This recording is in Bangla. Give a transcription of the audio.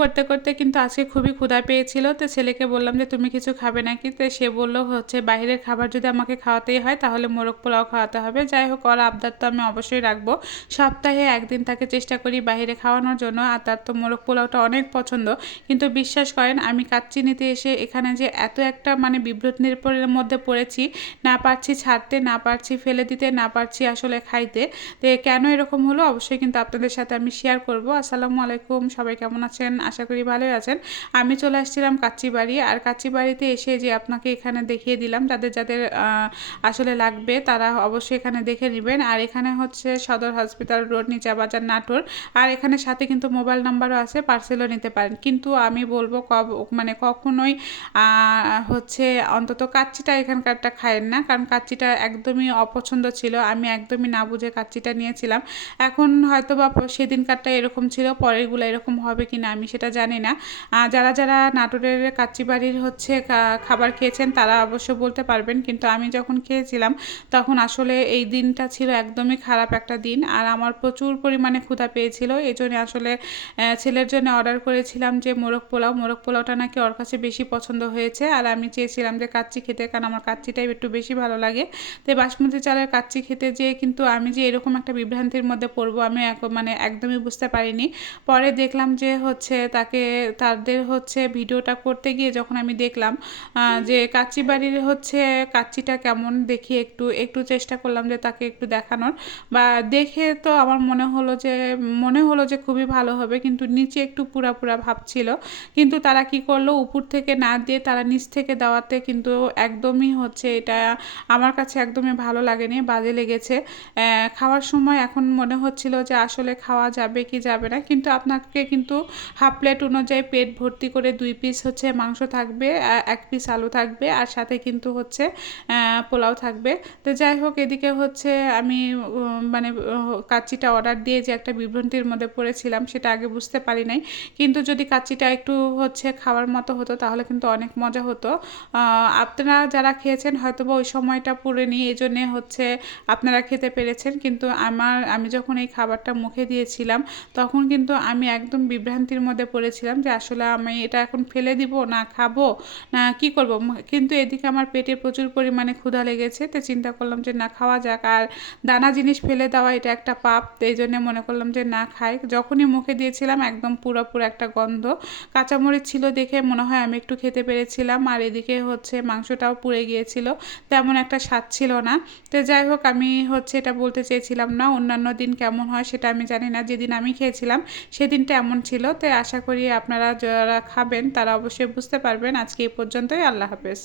করতে করতে কিন্তু আজকে খুবই ক্ষুধা পেয়েছিল। তো ছেলেকে বললাম যে, তুমি কিছু খাবে নাকি? তো সে বলল হচ্ছে, বাইরের খাবার যদি আমাকে খাওয়াতেই হয়, তাহলে মোরগ পোলাও খাওয়াতে হবে। যাই হোক, ওর আবদার তো আমি অবশ্যই রাখব। সপ্তাহে একদিন তাকে চেষ্টা করি বাইরে খাওয়ানোর জন্য। আর তার তো মোরগ পোলাওটা অনেক পছন্দ। কিন্তু বিশ্বাস করেন, আমি কাচ্চি নিতে এসে এখানে যে এত একটা মানে বিব্রত বিব্রতির মধ্যে পড়েছি, না পারছি ছাড়তে, না পারছি ফেলে দিতে, না পারছি আসলে খাইতে, তো কেন এরকম হলো? অবশ্যই কিন্তু আপনাদের সাথে আমি শেয়ার করব। আসসালামু আলাইকুম, সবাই কেমন আছেন? আশা করি ভালোই আছেন। আমি চলে আসছিলাম কাচ্চি বাড়ি আর কাচ্চি বাড়িতে এসে যে আপনাকে এখানে দেখিয়ে দিলাম যাদের যাদের আসলে লাগবে তারা অবশ্যই এখানে দেখে নেবেন। আর এখানে হচ্ছে সদর হসপিটাল, রোড নিচা বাজার নাটোর। আর এখানে সাথে কিন্তু মোবাইল নাম্বারও আছে, পার্সেলও নিতে পারেন। কিন্তু আমি বলব কব মানে কখনোই হচ্ছে অন্তত কাচ্চিটা এখানকারটা খায়েন না। কারণ কাচ্চিটা একদমই অপছন্দ ছিল। আমি একদমই না বুঝে কাচ্চিটা নিয়েছিলাম। এখন হয়তো বা সেদিনকারটা এরকম ছিল, পরেরগুলো এরকম হবে কি না আমি সেটা জানি না। যারা যারা নাটোরের কাচ্চিবাড়ির হচ্ছে খাবার খেয়েছেন তারা অবশ্য বলতে পারবেন, কিন্তু আমি যখন খেয়েছিলাম তখন আসলে এই দিনটা ছিল একদমই খারাপ একটা দিন আর আমার প্রচুর পরিমাণে ক্ষুধা পেয়েছিল। এই জন্য আসলে ছেলের জন্য অর্ডার করেছিলাম যে মোরগ পোলাও, মোরগ পোলাওটা নাকি ওর কাছে বেশি পছন্দ হয়েছে আর আমি চেয়েছিলাম যে কাচ্চি খেতে কারণ আমার কাচ্চিটাই একটু বেশি ভালো লাগে। তো বাসমতি চালের কাচ্চি খেতে যেয়ে কিন্তু আমি যে এরকম একটা বিভ্রান্তির মধ্যে পড়ব আমি মানে একদমই বুঝতে পারিনি। পরে দেখলাম যে হচ্ছে, তাকে, তাদের হচ্ছে ভিডিওটা করতে গিয়ে যখন আমি দেখলাম যে কাচ্চি বাড়ির হচ্ছে কাচ্চিটা কেমন দেখি একটু একটু চেষ্টা করলাম যে তাকে একটু দেখানোর। বা দেখে তো আমার মনে হলো যে, মনে হলো যে খুবই ভালো হবে, কিন্তু নিচে একটু পুরা পুরা ভাব ছিল। কিন্তু তারা কি করল, উপর থেকে না দিয়ে তারা নিচ থেকে দেওয়াতে কিন্তু একদমই হচ্ছে এটা আমার কাছে একদমই ভালো লাগেনি, বাজে লেগেছে। খাওয়ার সময় এখন মনে হচ্ছিল যে আসলে খাওয়া যাবে কি যাবে না, কিন্তু আপনাকে কিন্তু হাফ প্লেট অনুযায়ী পেট ভর্তি করে দুই পিস হচ্ছে মাংস থাকবে এক পিস আলু থাকবে, আর সাথে কিন্তু হচ্ছে পোলাও থাকবে। তো যাই হোক, এদিকে হচ্ছে আমি মানে কাচ্চিটা অর্ডার দিয়ে যে একটা বিভ্রান্তির মধ্যে পড়েছিলাম, সেটা আগে বুঝতে পারি নাই। কিন্তু যদি কাচ্চিটা একটু হচ্ছে খাওয়ার মতো হতো, তাহলে কিন্তু অনেক মজা হতো। আপনারা যারা খেয়েছেন হয়তো বা ওই সময়টা পুরেনি এই জন্যে হচ্ছে আপনারা খেতে পেরেছেন। কিন্তু আমার, আমি যখন এই খাবারটা মুখে দিয়েছিলাম, তখন কিন্তু আমি একদম বিভ্রান্তির মধ্যে পড়েছিলাম যে আসলে আমি এটা এখন ফেলে দিব, না খাব, না কি করব? কিন্তু এদিকে আমার পেটে প্রচুর পরিমাণে ক্ষুধা লেগেছে, তো চিন্তা করলাম যে না খাওয়া যাক। আর দানা জিনিস ফেলে দেওয়া এটা একটা পাপ এই জন্য মনে করলাম যে না খাই। যখনই মুখে দিয়েছিলাম একদম পুরোপুরো একটা গন্ধ। কাঁচামরিচ ছিল দেখে মনে হয় আমি একটু খেতে পেরেছিলাম, আর এদিকে হচ্ছে মাংসটাও পুড়ে গিয়েছিল, তেমন একটা স্বাদ ছিল না। তো যাই হোক, আমি হচ্ছে এটা বলতে চেয়েছিলাম না, অন্যান্য দিন কেমন হয় সেটা আমি জানি না। যেদিন আমি খেয়েছিলাম সেদিনটা এমন ছিল, তো আশা করি আপনারা যারা খাবেন তারা অবশ্যই বুঝতে পারবেন। আজকে এই পর্যন্তই। আল্লাহ হাফেজ।